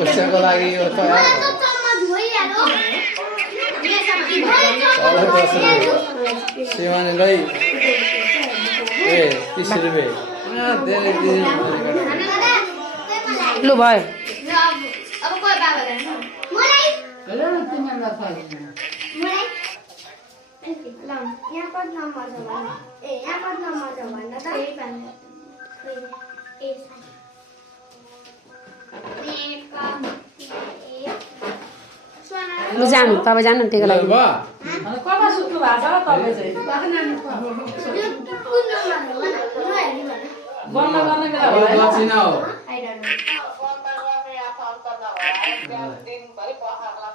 पैसाको लागि यो तयार शिवानीलाई ए 30 रुपैयाँ धेरै दिन लु भयो अब कोही बाबा मलाई तिमीलाई पाइन्छ मलाई ल यहाँ पर नम्बर छ भन्न ए यहाँ पर नम्बर छ भन्न त ए भन्न ए लु जानु तपाईँ जानु त्यही लागि कता सुत्नु भएको छ तपाईँ चाहिँ बन्द गर्ने बेला भयो दक्षिणा हो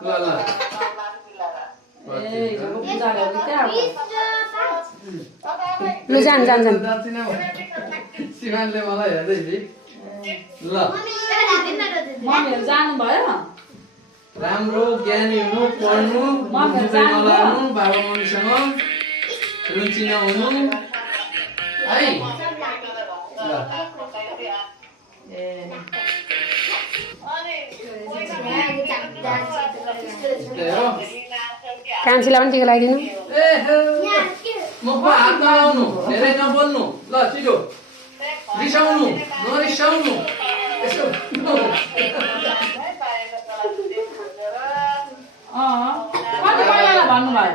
ल ल लु जानु जानु जानु दक्षिणा हो शिवानीले मलाई हेर्दै थिए ल मम्मीहरू जानुभयो राम्रो ज्ञानी हुनु पढ्नु नलानु बाबा मम्मीसँग रुचि नहुनु है कान्छीलाई पनि टिका लगाइदिनु म हात नलाउनु धेरै नबोल्नु ल छिटो रिसाउनु नरिसाउनु यसो कति महिनालाई भन्नुभयो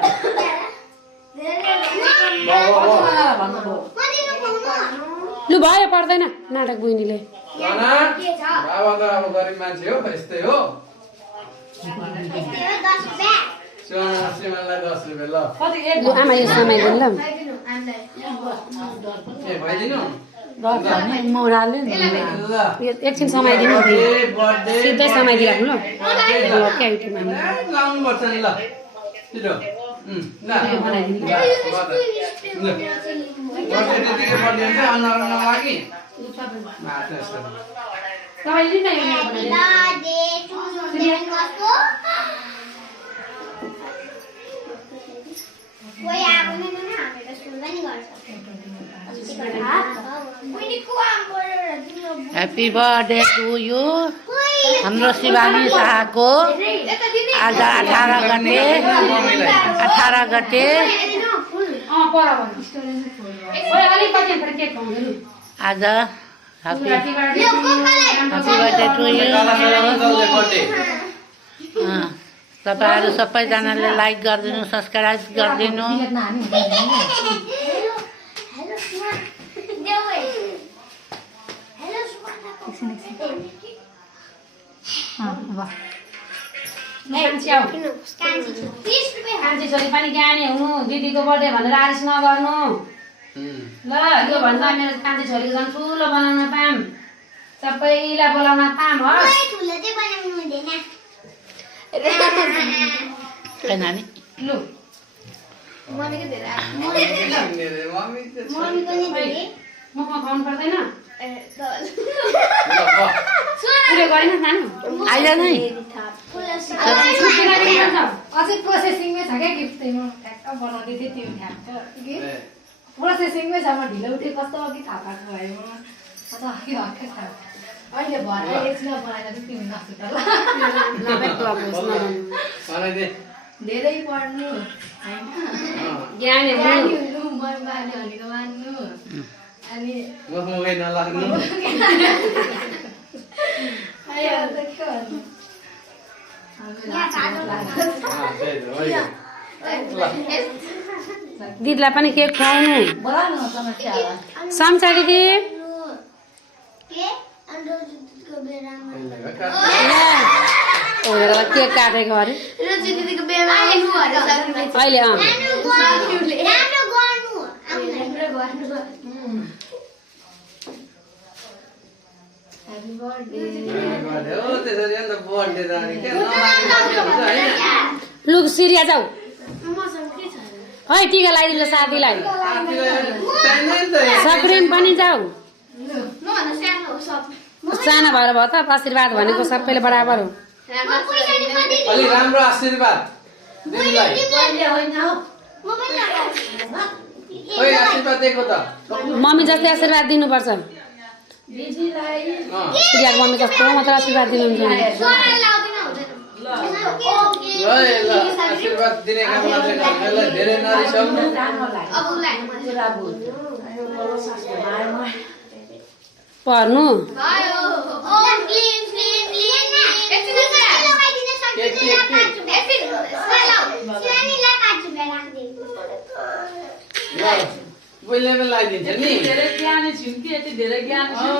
भन्नुभयो लु भयो पर्दैन नाटक बहिनीले बाबा त अब गरिब मान्छे हो यस्तै हो शिवानीलाई 10 रुपियाँ ल कति लु आमा यो समाइदिनु ल ए भइदिनु म हाल्नु ल एकछिन समाइदिनु सिधै समाइदिइराख्नु ल क्या युट्युबमा लाउनु पर्छ नि ल छिटो ल लागि तपाईँले नै कोही आएको नै छैन हामी त स्कुल पनि गर्छ ह्याप्पी बर्थडे टु यु हाम्रो शिवानी शाहको आज 18 गते आज ह्याप्पी बर्थडे टु यु तपाईँहरू सबैजनाले लाइक गरिदिनु सब्सक्राइब गरिदिनु कान्छी छोरी पनि ज्ञानी हुनु दिदीको बर्थडे भनेर आरिस नगर्नु ल यो भन्दा मेरो कान्छी छोरीको झन् ठुलो बनाउन पाम सबैलाई बोलाउन पाम होस् नानी लु मुखमा खुवाउनु पर्दैन उयो गरेन नानु आइज नै अझै प्रोसेसिङमै छ क्या गिफ्ट चाहिँ म ठ्याक्क बनाउँदै थिएँ त्यो ठ्याक्क कि प्रोसेसिङमै छ म ढिलो उठेँ कस्तो अघि थाहा पाएको भयो म अझ अघि भर्खर थाहा अहिले भएर एकछिन बनाएर चाहिँ तिमी नसुट ल धेरै पढ्नु होइन ज्ञानी हुनु मन बाल्ने भनेको मान्नु अनि नलाग्नु दिदीलाई पनि केक खुवाउनु सम्झा दिदी केक काटेको अरे अहिले लु सिरिया जाऊ है टिका लगाइदिनु साथीलाई सक्रिम पनि जाऊ सानो भएर भयो त आशीर्वाद भनेको सबैले बराबर हो अलि राम्रो आशीर्वाद दिनुलाई खोइ आशीर्वाद दिएको त मम्मी जस्तै आशीर्वाद दिनुपर्छ दिदीलाई पूजाको मम्मी कस्तो मात्र आशीर्वाद दिनुहुन्छ नि। सोनाले लाउँदैन हुँदैन ल आशीर्वाद दिने काम मात्रै गर्नु ल धेरै नरिसाउनु अब उसलाई पढ्नु भयो ओम क्लीम क्लीम क्लीम एकछिन लगाइदिन सक्छु एकछिन सानीलाई काट्छु बे राख्दै पहिलेमा लगाइदिन्छ नि धेरै ज्ञानी छिन् कि यति धेरै ज्ञानी छिन्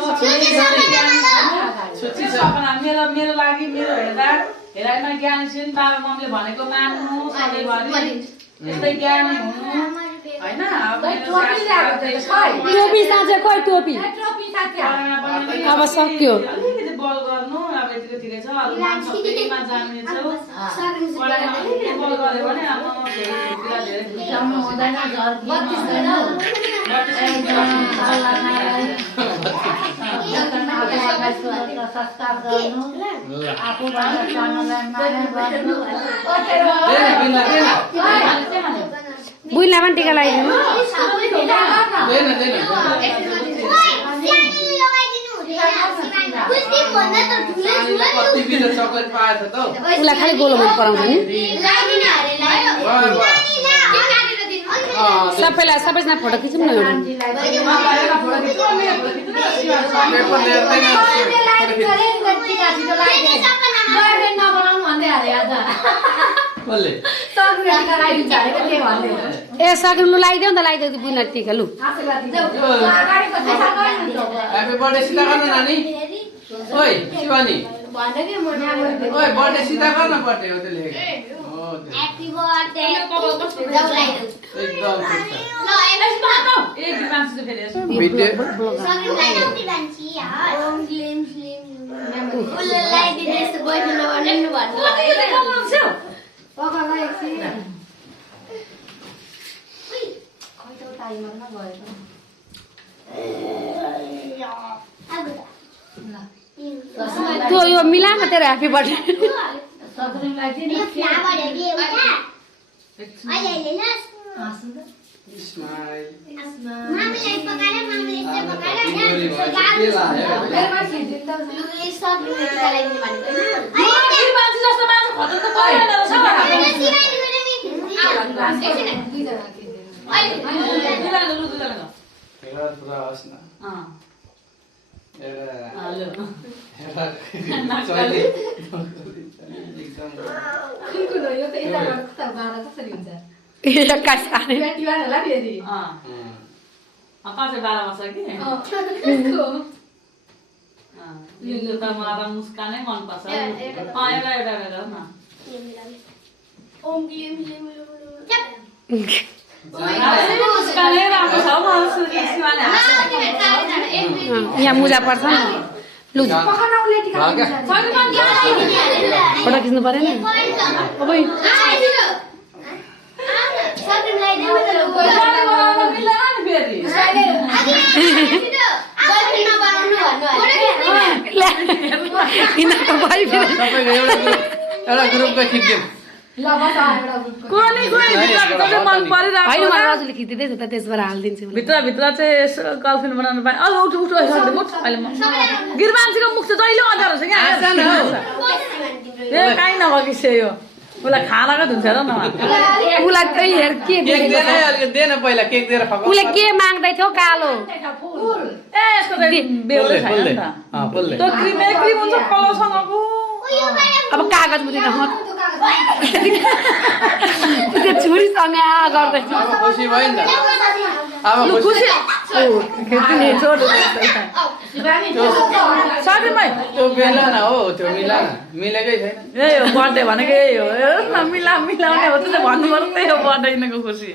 छुच्ची छ मेरो मेरो लागि मेरो हेराइमा ज्ञानी छिन् बाबा मम्मीले भनेको मान्नु सधैँभरि यस्तै ज्ञानी हुनु होइन टोपी साँच्चै खोइ टोपी ट्रफी साथी अब सक्यो अलिकति बल गर्नु अब यतिको ठिकै छ अरू मान्छेमा जाने छौ पढाइमा अलिकति बल गऱ्यो भने अब धेरै हुँदैन घर 32 संस्कार गर्नु आफूबाट सानोलाई माया गर्नु बुइलाई पनि टिका लगाइदिनु कति बिना चक्लेट पाएछ त उसलाई खालि गोलो मन पराउँछ नि सबैजना फोटो खिचौँ न एउटा पेपर लेख्दैन नबनाउनु भन्दै अरे आज कसले ए सक्नु लु लगाइदेऊ न त लगाइदेऊ बुइलाई टिका लु ह्यापी बर्थडे सिधा गर्न नानी ओइ शिवानी ओइ बर्थडे सिधा गर्न बर्थडे हो त्यो लेखेको हो ह्यापी बर्थडे एकदम एक मान्छे चाहिँ फेरि यसो भिडियो त्यो यो मिला न तेरो ह्याप्पी बर्थडे स्माइल मान्छे जस्तो मान्छे खतरा त पर्दैन रहेछ एउटा पुरा होस् न पाँच 12 वर्ष कि यो त मलाई मुस्कानै मनपर्छ एउटा एउटा हेर न मुस्कानै राम्रो छ यहाँ मुजा पर्छ नि लु फोटो खिच्नु परेन एउटा ग्रुपको खिच्दिउँ मन परिरहेको रजुले खिचिदिँदैछ त त्यसबाट हालिदिन्छु भित्र चाहिँ गर्लफ्रेन्ड बनाउनु पाएँ अरू उठ उठ अहिले गिरमान्छेको मुख चाहिँ जहिले अँध्यारो छ क्या ए काहीँ नभएको छ यो उसलाई खानाको धुन्छ र न उसलाई त्यही हेर के देन पहिला केक दिएर फकाउ उसले के माग्दै थियो कालो ए यसको त बेहुलै छैन नि त त्यो क्रिम हुन्छ कलरसँगको अब कागज बुझेर त्यो छुरीसँग गर्दैछ खुसी भयो नि त अब खुसी साथीमै त्यो बेला न हो त्यो मिलान मिलेकै छैन ए हो बर्थडे भनेको यही हो मिलाउने हो त भन्नु पर्छ त्यही हो बर्थडे खुसी